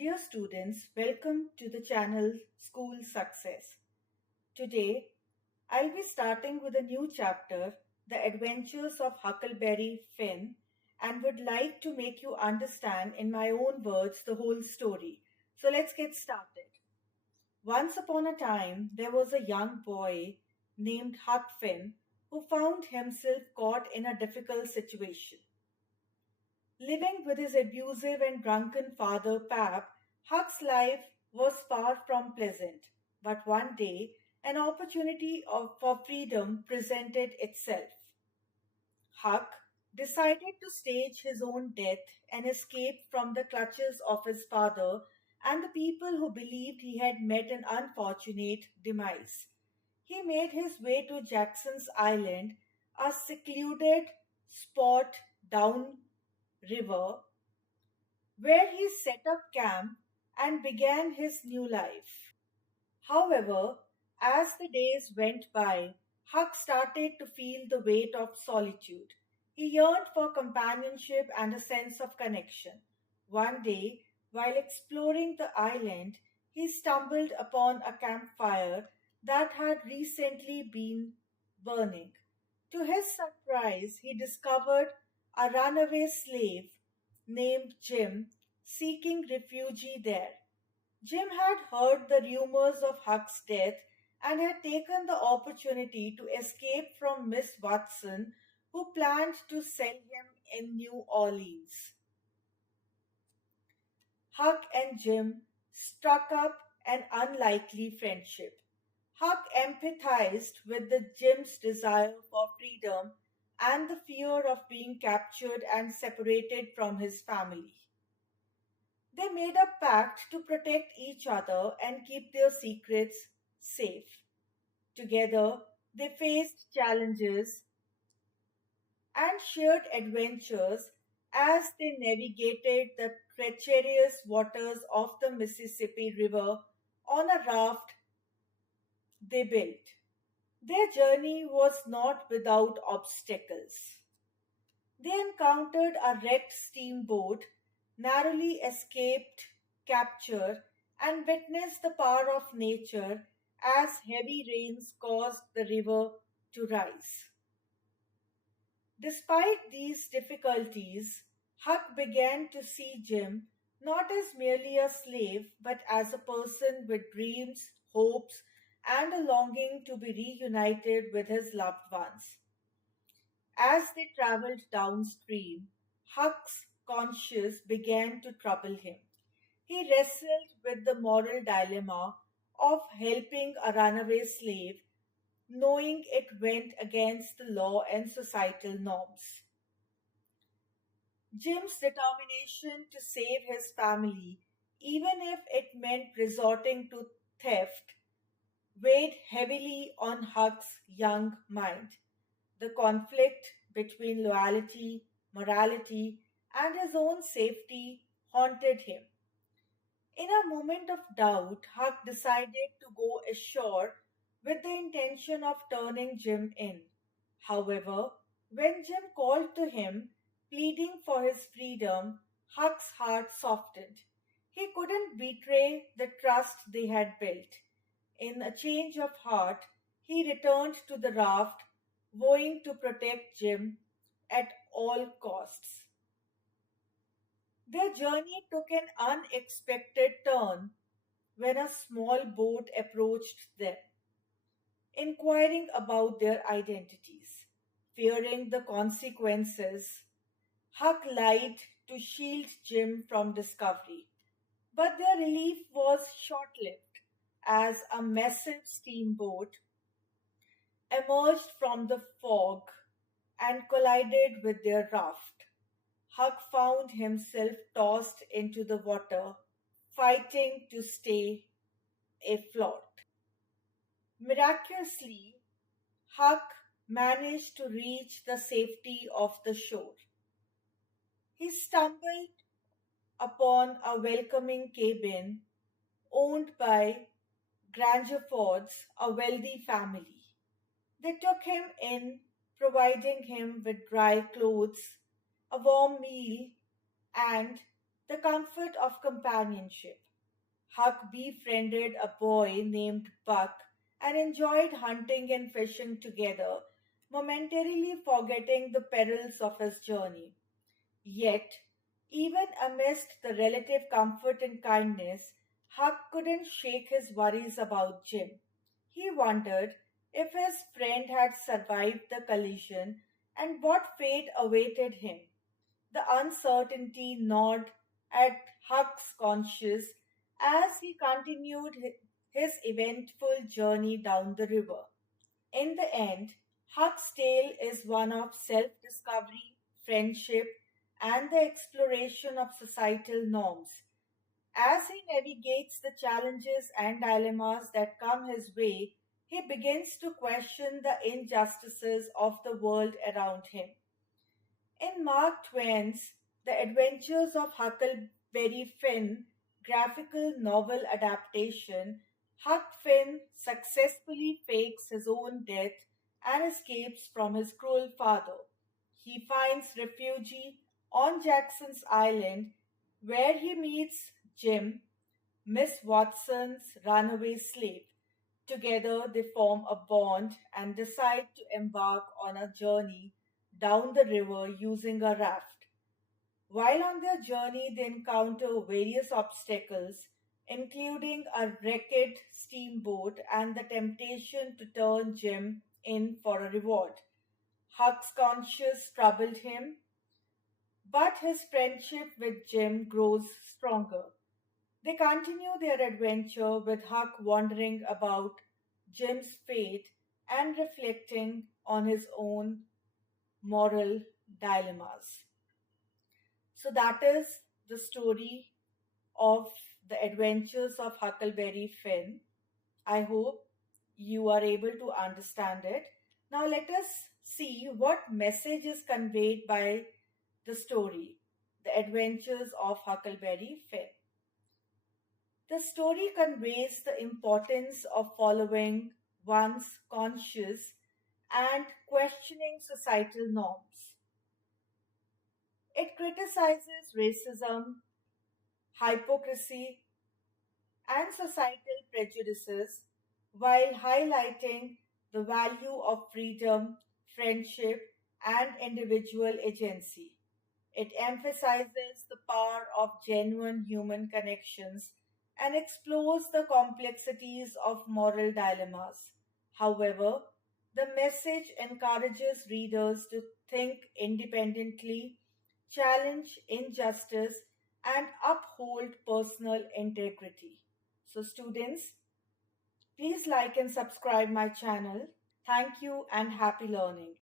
Dear students, welcome to the channel School Success. Today, I'll be starting with a new chapter, The Adventures of Huckleberry Finn, and would like to make you understand in my own words the whole story. So let's get started. Once upon a time, there was a young boy named Huck Finn who found himself caught in a difficult situation. Living with his abusive and drunken father, Pap, Huck's life was far from pleasant. But one day, an opportunity for freedom presented itself. Huck decided to stage his own death and escape from the clutches of his father and the people who believed he had met an unfortunate demise. He made his way to Jackson's Island, a secluded spot down river, where he set up camp and began his new life. However, as the days went by, Huck started to feel the weight of solitude. He yearned for companionship and a sense of connection. One day, while exploring the island, he stumbled upon a campfire that had recently been burning. To his surprise, he discovered a runaway slave named Jim seeking refuge there. Jim had heard the rumors of Huck's death and had taken the opportunity to escape from Miss Watson, who planned to sell him in New Orleans. Huck and Jim struck up an unlikely friendship. Huck empathized with the Jim's desire for freedom and the fear of being captured and separated from his family. They made a pact to protect each other and keep their secrets safe. Together, they faced challenges and shared adventures as they navigated the treacherous waters of the Mississippi River on a raft they built. Their journey was not without obstacles. They encountered a wrecked steamboat, narrowly escaped capture, and witnessed the power of nature as heavy rains caused the river to rise. Despite these difficulties, Huck began to see Jim not as merely a slave but as a person with dreams, hopes, and a longing to be reunited with his loved ones. As they traveled downstream, Huck's conscience began to trouble him. He wrestled with the moral dilemma of helping a runaway slave, knowing it went against the law and societal norms. Jim's determination to save his family, even if it meant resorting to theft, weighed heavily on Huck's young mind. The conflict between loyalty, morality, and his own safety haunted him. In a moment of doubt, Huck decided to go ashore with the intention of turning Jim in. However, when Jim called to him, pleading for his freedom, Huck's heart softened. He couldn't betray the trust they had built. In a change of heart, he returned to the raft, vowing to protect Jim at all costs. Their journey took an unexpected turn when a small boat approached them, inquiring about their identities. Fearing the consequences, Huck lied to shield Jim from discovery. But their relief was short lived as a massive steamboat emerged from the fog and collided with their raft. Huck found himself tossed into the water, fighting to stay afloat. Miraculously, Huck managed to reach the safety of the shore. He stumbled upon a welcoming cabin owned by Grangerfords, a wealthy family. They took him in, providing him with dry clothes, a warm meal, and the comfort of companionship. Huck befriended a boy named Buck and enjoyed hunting and fishing together, momentarily forgetting the perils of his journey. Yet, even amidst the relative comfort and kindness, Huck couldn't shake his worries about Jim. He wondered if his friend had survived the collision and what fate awaited him. The uncertainty gnawed at Huck's conscience as he continued his eventful journey down the river. In the end, Huck's tale is one of self discovery, friendship, and the exploration of societal norms. As he navigates the challenges and dilemmas that come his way, he begins to question the injustices of the world around him. In Mark Twain's The Adventures of Huckleberry Finn graphical novel adaptation, Huck Finn successfully fakes his own death and escapes from his cruel father. He finds refuge on Jackson's Island, where he meets Jim, Miss Watson's runaway slave. Together, they form a bond and decide to embark on a journey down the river using a raft. While on their journey, they encounter various obstacles, including a wrecked steamboat and the temptation to turn Jim in for a reward. Huck's conscience troubled him, but his friendship with Jim grows stronger. They continue their adventure with Huck wondering about Jim's fate and reflecting on his own moral dilemmas. So, that is the story of the adventures of Huckleberry Finn. I hope you are able to understand it. Now, let us see what message is conveyed by the story, The Adventures of Huckleberry Finn. The story conveys the importance of following one's conscience and questioning societal norms. It criticizes racism, hypocrisy, and societal prejudices while highlighting the value of freedom, friendship, and individual agency. It emphasizes the power of genuine human connections and explores the complexities of moral dilemmas. However, the message encourages readers to think independently, challenge injustice, and uphold personal integrity. So, students, please like and subscribe my channel. Thank you and happy learning.